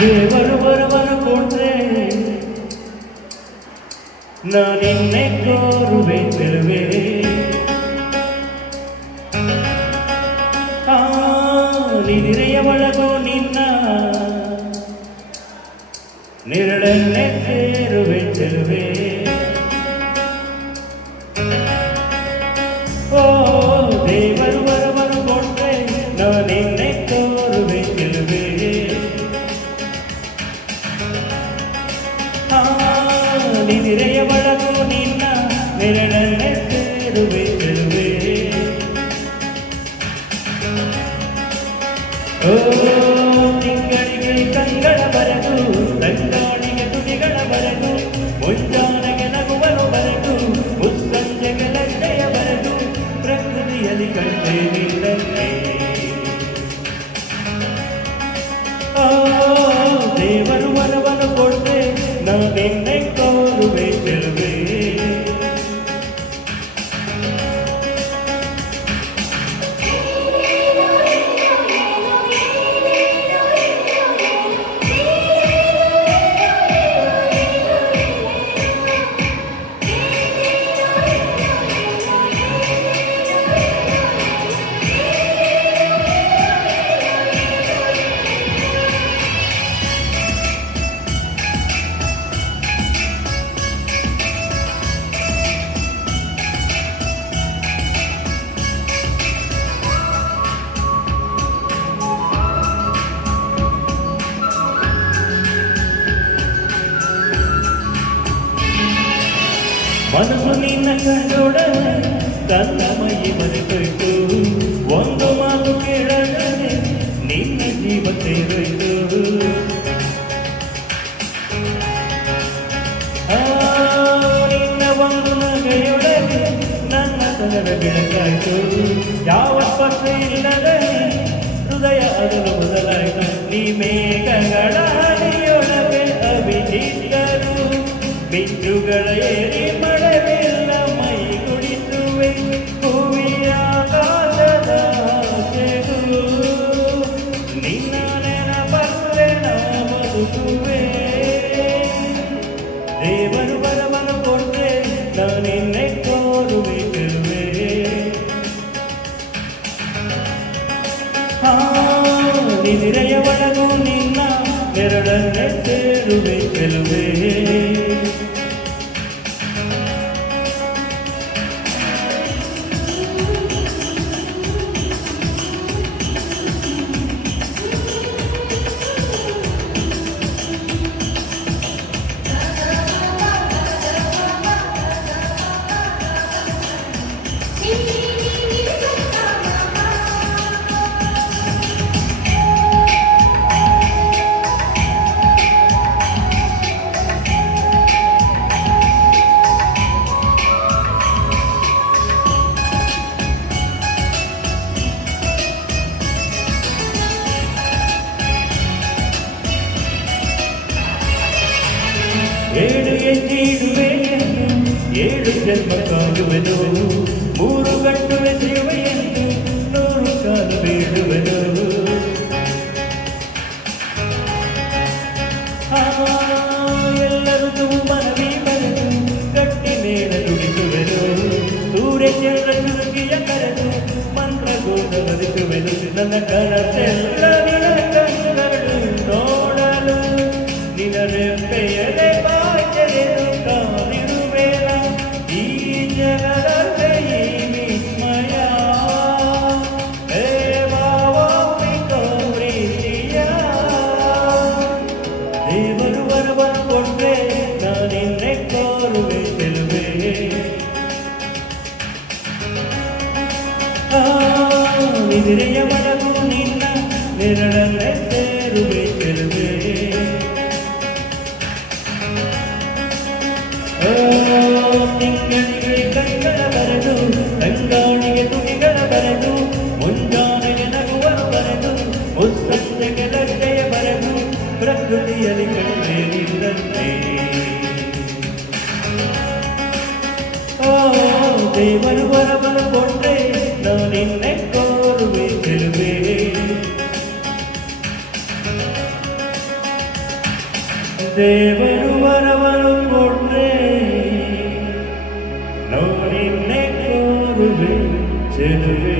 ದೇವರು ವರವನ್ನು ಕೊಟ್ರೆ ನಾನಿನ್ನೆ ಕೋರುವೆ ಚೆಲುವೆ. ನಿದಿರೆಯ ಒಳಗೋ ನಿನ್ನ ನಿರಳನ್ನೇ ಸೇರುವೆ ಚೆಲುವೆ. ಓ ದೇವರು ವರವನ್ನು ಕೊಟ್ರೆ ನಾನಿನ್ನೆ ಕೋರುವೆ ಚೆಲುವೆ. ನಿದಿರೆಯ ಒಳಗೋ ನಿನ್ನ ನಿರಳನ್ನೇ ಸೇರುವೆ ಚೆಲುವೆ. ಓ ತಿಂಗಳಿಗೆ ಕಂಗಳ ಬರೆದು ತಂಗಾಳಿಗೆ ತುಟಿಗಳ ಬರೆದು ಮುಂಜಾನೆಗೆ ನಗುವನು ಬರೆದು ಮುಸ್ಸಂಜೆಗೆ ಲಜ್ಜೆಯ ಬರೆದು ಪ್ರಕೃತಿಯಲ್ಲಿ ಕಂಡೆ ನಿಲ್ಲಂತೆ. ಓ ದೇವರು ವರವನ್ನು ಕೊಟ್ಟೆ ನಾನೆನ್ನೆ ಕೋರುವೆ ಚೆಲುವೆ. ಮನಸ್ಸು ನಿನ್ನ ಕಂಡೊಡನೆ ತನ್ನ ಮೈ ಮರೆತೋಯ್ತು. ಒಂದು ಮಾತು ಕೇಳದೆ ನಿನ್ನ ಜೀವ ಸೇರೋಯ್ತು. ನಿನ್ನ ಒಂದು ನಗೆಯೊಳಗೆ ನನ್ನ ತನದ ಬೆಳಕಾಯ್ತು. ಯಾವ ಸ್ಪರ್ಶ ಇಲ್ಲದೆ ಹೃದಯ ಅದನ್ನು ಬದಲಾಯಿತು. ನೀ ಮೇಘಗಳ ಹನಿಯೊಳಗೆ ಅವಿಜಿದ್ದರು ಮಿಂಚುಗಳ ಏರಿ ಮಳೆವೆಲ್ಲ ಮೈ ಕುಡಿಸುವೆ. ಹೂವಿಯ ಆಕಾಶದ ಆಸೆಗೂ ನಿನ್ನ ನೆನಪಲ್ಲೇ ನಾ ಬದುಕುವೆ. ದೇವರು ವರವನ್ನು ಕೊಟ್ಟೆ ನಾನಿನ್ನೆ ಕೋರುವೆ ಚೆಲುವೆ. ನಿದಿರೆಯ ಒಳಗೂ ನಿನ್ನ ನೆರಳನ್ನೇ ಸೇರುವೆ ಚೆಲುವೆ. ಏಳು ಹೆಜ್ಜೆಯಿಡುವೆಯೆಂದು ಏಳು ಜನ್ಮ ಕಾಡುವೆನು. ಮೂರು ಗಂಟುವೆ ಸೇವೆಯೆಂದು ನೂರು ಕಾಲು ಬೇಡುವೆನು. ಎಲ್ಲರೂ ಮನವಿ ಬರೆದು ಗಟ್ಟಿ ಮೇಲ ನುಡಿಸುವೆನು. ಸೂರ್ಯಚಂದ್ರ ಚುರುಕಿಯ ಕರೆದು ಮಂತ್ರಗೋದ ಬದುಕುವೆನು. ನನ್ನ ಕನಸೆಲ್ಲ ನಿನ್ನ ಕಣ್ಣುಗಳು ನೋಡಲು ನಿನ್ನ ರೆಪ್ಪೆಯದೆ ಬಾಚೆರೆದು ಕಾದಿರುವೆನ. ಈ ಜನರಲ್ಲಿ ಈ ವಿಸ್ಮಯ ದೇವಾವಿಕೋ ಪ್ರೀತಿಯ. ದೇವರು ವರವನ್ನು ಕೊಟ್ಟೆ ನಾನಿನ್ನೆ ಕೋರುವೆ ಚೆಲುವೆ. ನಿದಿರೆಯ ಒಳಗೂ ನಿನ್ನ ನೆರಳನ್ನೇ ಸೇರುವೆ ಚೆಲುವೆ. ತಿಂಗಳಿಗೆ ಕೈಗಳ ಬರೆದು ತಂಗಾಳಿಗೆ ತುಟಿಗಳ ಬರೆದು ಮುಂಜಾನೆಗೆ ನಗುವರು ಬರೆದು ಮುಸ್ಸಂಜೆಗೆ ಲಜ್ಜೆಯ ಬರೆದು ಪ್ರಕೃತಿಯಲ್ಲಿ ಕಂಡೆ ನಿಲ್ಲಂತೆ. ಓ ದೇವರು ವರವನ್ನು ಕೊಟ್ಟೆ ನಾನಿನ್ನೆ ಕೋರುವೆ ಚೆಲುವೆ. ದೇವರು ವರವನ್ನು ಕೊಟ್ರೆ ನೋಡಿನ್ನೆ ಕೋರುವೆ ಚೆಲುವೆ